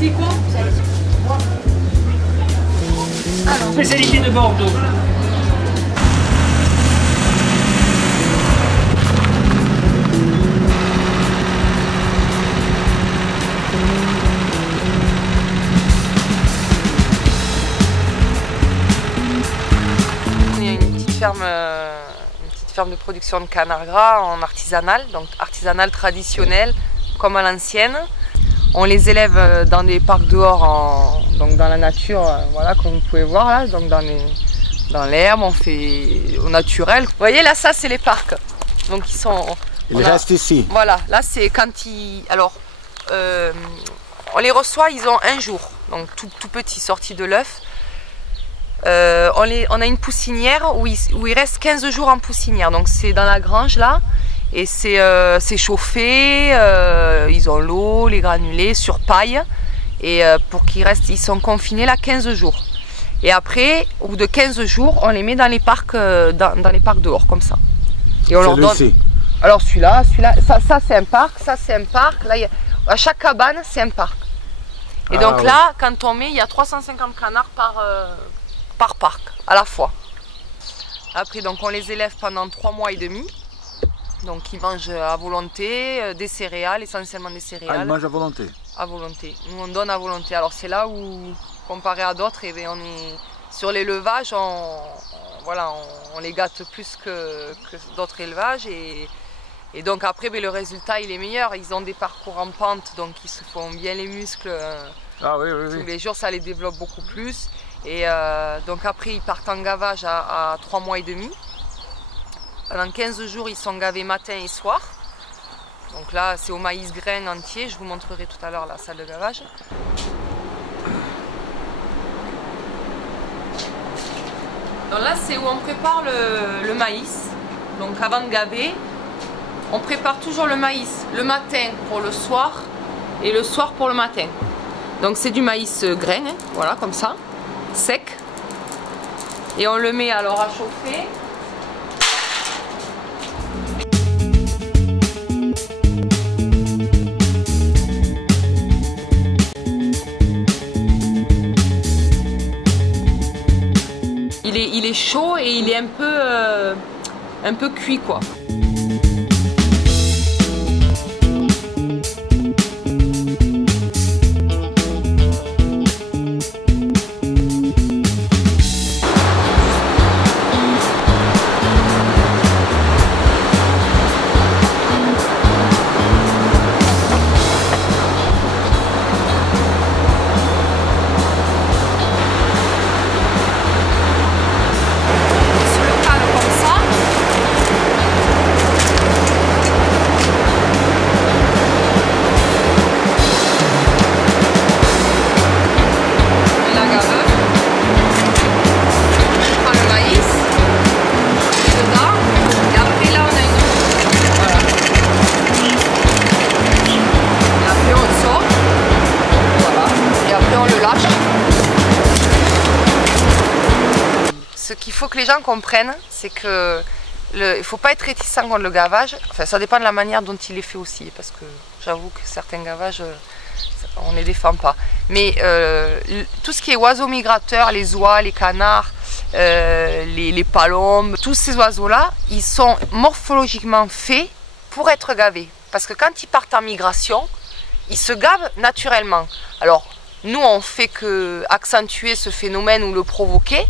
C'est quoi? Alors, spécialité de Bordeaux. Il y a une petite ferme de production de canard gras en artisanal, donc artisanal traditionnel comme à l'ancienne. On les élève dans des parcs dehors, donc dans la nature, voilà, comme vous pouvez voir là, donc dans l'herbe, on fait au naturel. Vous voyez là, ça c'est les parcs. Donc ils sont. Ils restent ici. Voilà, là c'est quand ils. Alors, on les reçoit, ils ont un jour, donc tout petits, sortis de l'œuf. On a une poussinière où ils restent 15 jours en poussinière, donc c'est dans la grange là. Et c'est chauffé, ils ont l'eau, les granulés sur paille. Et pour qu'ils restent, ils sont confinés là 15 jours. Et après, au bout de 15 jours, on les met dans les parcs, dans les parcs dehors, comme ça. Et on leur donne. Alors celui-là, ça c'est un parc, ça c'est un parc. Là, à chaque cabane, c'est un parc. Et donc là, quand on met, il y a 350 canards par parc, à la fois. Après, donc on les élève pendant 3 mois et demi. Donc ils mangent à volonté, des céréales, essentiellement des céréales. Ah, ils mangent à volonté? À volonté. Nous on donne à volonté. Alors c'est là où, comparé à d'autres, eh bien, on est sur l'élevage, on les gâte plus que d'autres élevages. Et donc après, le résultat il est meilleur. Ils ont des parcours en pente, donc ils se font bien les muscles. Tous les jours, ça les développe beaucoup plus. Et donc après, ils partent en gavage à 3 mois et demi. Pendant 15 jours, ils sont gavés matin et soir. Donc là, c'est au maïs grain entier. Je vous montrerai tout à l'heure la salle de gavage. Donc là, c'est où on prépare le maïs. Donc avant de gaver, on prépare toujours le maïs le matin pour le soir et le soir pour le matin. Donc c'est du maïs grain, hein, voilà, comme ça, sec. Et on le met alors à chauffer. Il est chaud et il est un peu cuit, quoi. Ce qu'il faut que les gens comprennent, c'est que il ne faut pas être réticent contre le gavage. Enfin, ça dépend de la manière dont il est fait aussi, parce que j'avoue que certains gavages, on ne les défend pas. Mais tout ce qui est oiseaux migrateurs, les oies, les canards, les palombes, tous ces oiseaux-là, ils sont morphologiquement faits pour être gavés. Parce que quand ils partent en migration, ils se gavent naturellement. Alors, nous, on fait que accentuer ce phénomène ou le provoquer,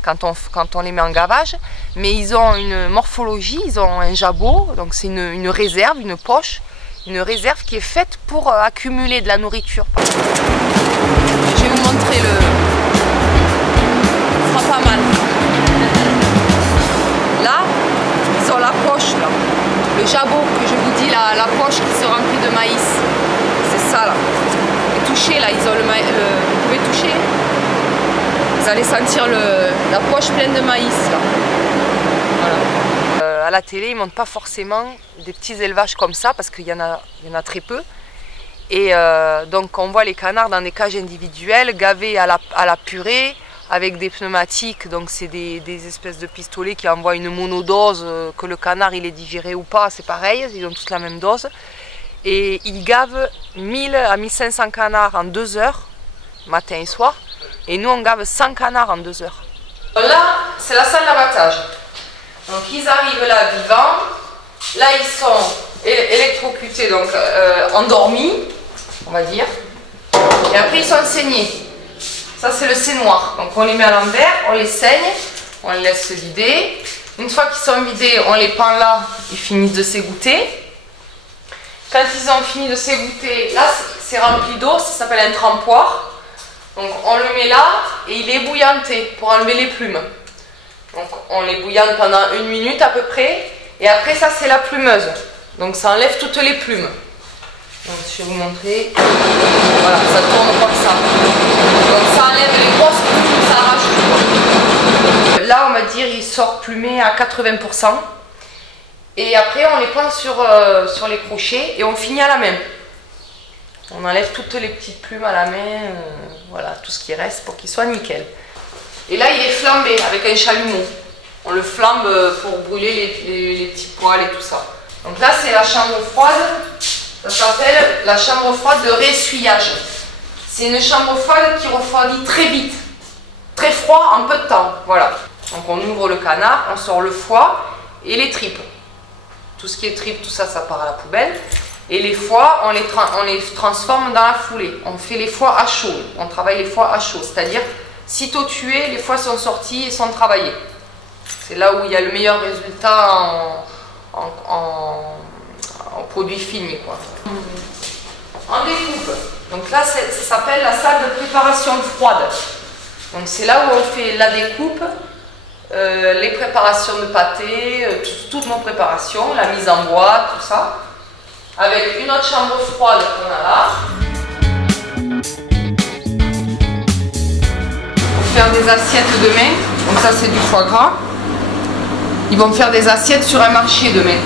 quand on les met en gavage, mais ils ont une morphologie, ils ont un jabot, donc c'est une réserve, une poche, une réserve qui est faite pour accumuler de la nourriture. Je vais vous montrer ce sera pas mal. Là, ils ont la poche, là. Le jabot que je vous dis, la poche qui se remplit de maïs, c'est ça là. Et touchez là, ils ont vous pouvez toucher. Vous allez sentir la poche pleine de maïs là. Voilà. À la télé, ils ne montrent pas forcément des petits élevages comme ça parce qu'il y en a très peu. Et donc on voit les canards dans des cages individuelles, gavés à la purée, avec des pneumatiques. Donc c'est des espèces de pistolets qui envoient une monodose, que le canard il est digéré ou pas, c'est pareil, ils ont tous la même dose. et ils gavent 1000 à 1500 canards en 2 heures, matin et soir, et nous on gave 100 canards en 2 heures. Là, c'est la salle d'abattage. Donc ils arrivent là vivants, là ils sont électrocutés, donc endormis, on va dire, et après ils sont saignés. Ça c'est le saignoir, donc on les met à l'envers, on les saigne, on les laisse se vider. Une fois qu'ils sont vidés, on les pend là, ils finissent de s'égoutter. Quand ils ont fini de s'égoutter, là c'est rempli d'eau, ça s'appelle un trempoir. Donc on le met là et il est bouillanté pour enlever les plumes. Donc on les bouillante pendant 1 minute à peu près. Et après ça c'est la plumeuse. Donc ça enlève toutes les plumes. Donc je vais vous montrer. Voilà, ça tourne comme ça. Donc ça enlève les grosses plumes, ça arrache tout. Là on va dire il sort plumé à 80%. Et après on les pend sur les crochets et on finit à la main. On enlève toutes les petites plumes à la main, voilà, tout ce qui reste pour qu'il soit nickel. Et là il est flambé avec un chalumeau. On le flambe pour brûler les petits poils et tout ça. Donc là c'est la chambre froide, ça s'appelle la chambre froide de réessuyage. C'est une chambre froide qui refroidit très vite, très froid en peu de temps, voilà. Donc on ouvre le canard, on sort le foie et les tripes. Tout ce qui est tripes, tout ça, ça part à la poubelle. Et les foies, on les transforme dans la foulée. On fait les foies à chaud. On travaille les foies à chaud. C'est-à-dire, sitôt tués, les foies sont sortis et sont travaillés. C'est là où il y a le meilleur résultat en produit fini, quoi. En découpe. Donc là, ça s'appelle la salle de préparation froide. Donc c'est là où on fait la découpe, les préparations de pâté, toutes nos préparations, la mise en boîte, tout ça. Avec une autre chambre froide qu'on a là. Pour faire des assiettes demain, donc ça c'est du foie gras. Ils vont faire des assiettes sur un marché demain.